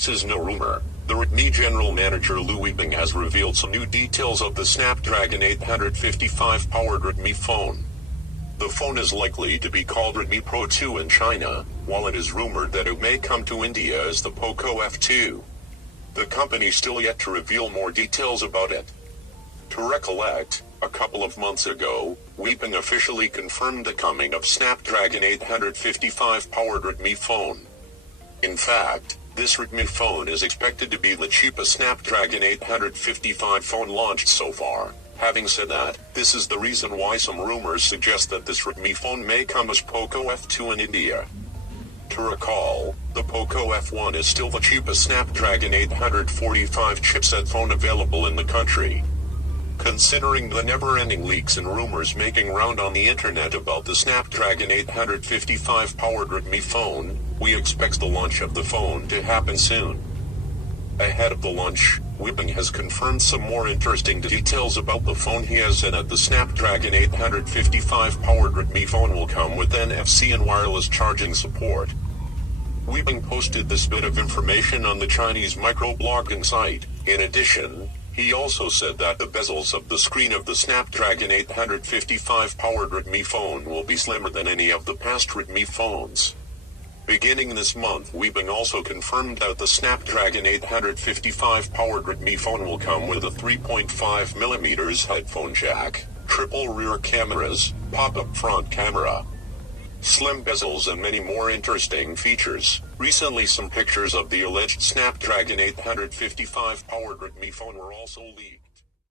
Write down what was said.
This is no rumor. The Redmi general manager Lu Weibing has revealed some new details of the Snapdragon 855 powered Redmi phone. The phone is likely to be called Redmi Pro 2 in China, while it is rumored that it may come to India as the Poco F2. The company still yet to reveal more details about it. To recollect, a couple of months ago, Weibing officially confirmed the coming of Snapdragon 855 powered Redmi phone. In fact, this Redmi phone is expected to be the cheapest Snapdragon 855 phone launched so far. Having said that, this is the reason why some rumors suggest that this Redmi phone may come as Poco F2 in India. To recall, the Poco F1 is still the cheapest Snapdragon 845 chipset phone available in the country. Considering the never-ending leaks and rumors making round on the internet about the Snapdragon 855 powered Redmi phone, we expect the launch of the phone to happen soon. Ahead of the launch, Weibing has confirmed some more interesting details about the phone he has said that the Snapdragon 855 powered Redmi phone will come with NFC and wireless charging support. Weibing posted this bit of information on the Chinese microblogging site. In addition, he also said that the bezels of the screen of the Snapdragon 855 powered Redmi phone will be slimmer than any of the past Redmi phones. Beginning this month, Weibing also confirmed that the Snapdragon 855 powered Redmi phone will come with a 3.5mm headphone jack, triple rear cameras, pop-up front camera, slim bezels and many more interesting features. Recently some pictures of the alleged Snapdragon 855 powered Redmi phone were also leaked.